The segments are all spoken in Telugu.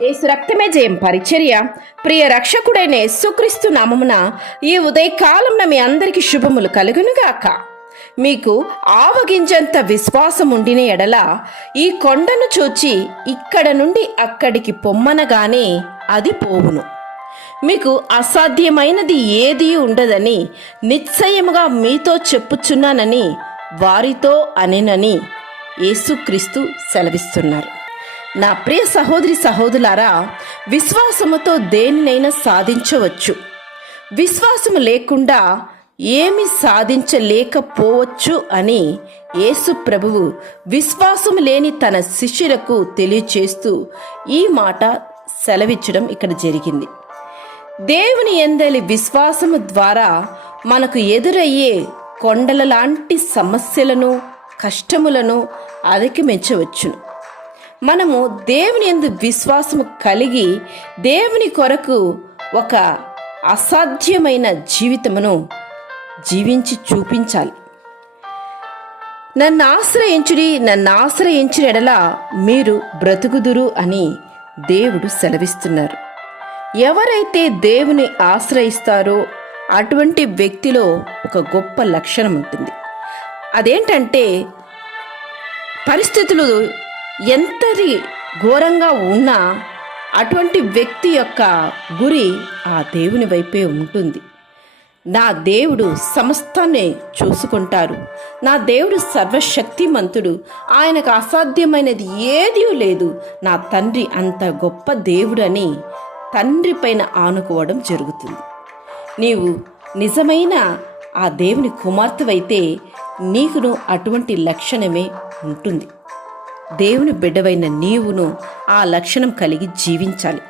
యేసు రక్తమే జయం పరిచర్య. ప్రియ రక్షకుడైన యేసుక్రీస్తు నామమున ఈ ఉదయకాలంలో మీ అందరికీ శుభములు కలుగునుగాక. మీకు ఆవగింజంత విశ్వాసం ఉండిన ఎడల ఈ కొండను చూచి ఇక్కడ నుండి అక్కడికి పొమ్మనగానే అది పోవును. మీకు అసాధ్యమైనది ఏదీ ఉండదని నిశ్చయముగా మీతో చెప్పుచున్నానని వారితో అనెనని యేసుక్రీస్తు సెలవిస్తున్నారు. నా ప్రియ సహోదరి సహోదరులారా, విశ్వాసముతో దేనినైనా సాధించవచ్చు. విశ్వాసము లేకుండా ఏమి సాధించలేకపోవచ్చు అని యేసు ప్రభువు విశ్వాసము లేని తన శిష్యులకు తెలియచేస్తూ ఈ మాట సెలవిచ్చడం ఇక్కడ జరిగింది. దేవుని యందలి విశ్వాసము ద్వారా మనకు ఎదురయ్యే కొండల లాంటి సమస్యలను, కష్టములను అధిగమించవచ్చును. మనము దేవుని యందు విశ్వాసము కలిగి దేవుని కొరకు ఒక అసాధ్యమైన జీవితమును జీవించి చూపించాలి. నన్ను ఆశ్రయించిన ఎడల మీరు బ్రతుకుదురు అని దేవుడు సెలవిస్తున్నారు. ఎవరైతే దేవుని ఆశ్రయిస్తారో అటువంటి వ్యక్తిలో ఒక గొప్ప లక్షణం ఉంటుంది. అదేంటంటే, పరిస్థితులు ఎంతటి ఘోరంగా ఉన్నా అటువంటి వ్యక్తి యొక్క గురి ఆ దేవుని వైపే ఉంటుంది. నా దేవుడు సమస్తాన్ని చూసుకుంటారు, నా దేవుడు సర్వశక్తిమంతుడు, ఆయనకు అసాధ్యమైనది ఏదీ లేదు, నా తండ్రి అంత గొప్ప దేవుడు అని తండ్రి పైన ఆనుకోవడం జరుగుతుంది. నీవు నిజమైన ఆ దేవుని కుమార్తెవైతే నీకును అటువంటి లక్షణమే ఉంటుంది. దేవుని బిడ్డవైన నీవును ఆ లక్షణం కలిగి జీవించాలి.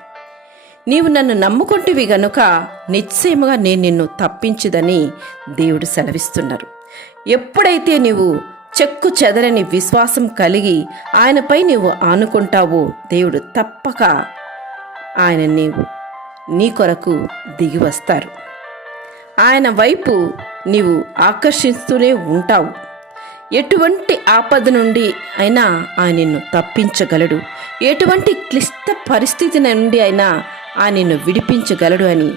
నీవు నన్ను నమ్ముకుంటువి గనుక నిశ్చయముగా నేను నిన్ను తప్పించుదని దేవుడు సెలవిస్తున్నారు. ఎప్పుడైతే నీవు చెక్కు చెదరని విశ్వాసం కలిగి ఆయనపై నీవు ఆనుకుంటావో దేవుడు తప్పక ఆయన నీ కొరకు దిగి వస్తారు. ఆయన వైపు నీవు ఆకర్షిస్తూనే ఉంటావు. ఎటువంటి ఆపద నుండి అయినా ఆయన నిన్ను తప్పించగలడు, ఎటువంటి క్లిష్ట పరిస్థితి నుండి అయినా ఆయన నిన్ను విడిపించగలడు అని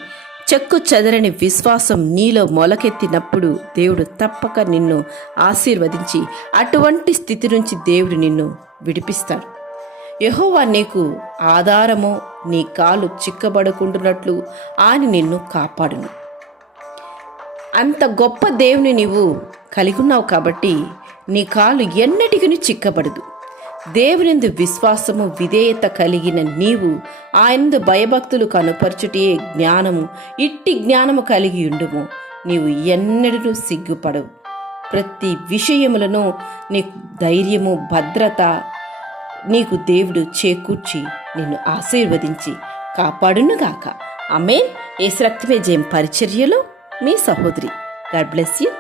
చెక్కు చెదరని విశ్వాసం నీలో మొలకెత్తినప్పుడు దేవుడు తప్పక నిన్ను ఆశీర్వదించి అటువంటి స్థితి నుంచి దేవుడు నిన్ను విడిపిస్తాడు. యెహోవా నీకు ఆధారము, నీ కాలు చిక్కబడుకుంటున్నట్లు ఆయన నిన్ను కాపాడును. అంత గొప్ప దేవుని నీవు కలిగి ఉన్నావు కాబట్టి నీ కాలు ఎన్నటికీ చిక్కబడదు. దేవునిందు విశ్వాసము, విధేయత కలిగిన నీవు ఆయనందు భయభక్తులు కనుపరచుటే జ్ఞానము, ఇట్టి జ్ఞానము కలిగి ఉండుము. నీవు ఎన్నడూ సిగ్గుపడవు. ప్రతి విషయములను నీకు ధైర్యము, భద్రత నీకు దేవుడు చేకూర్చి నిన్ను ఆశీర్వదించి కాపాడునుగాక. ఆమేన్. యేసు రక్తమే జయం పరిచర్యలో మీ సహోదరి. God bless you.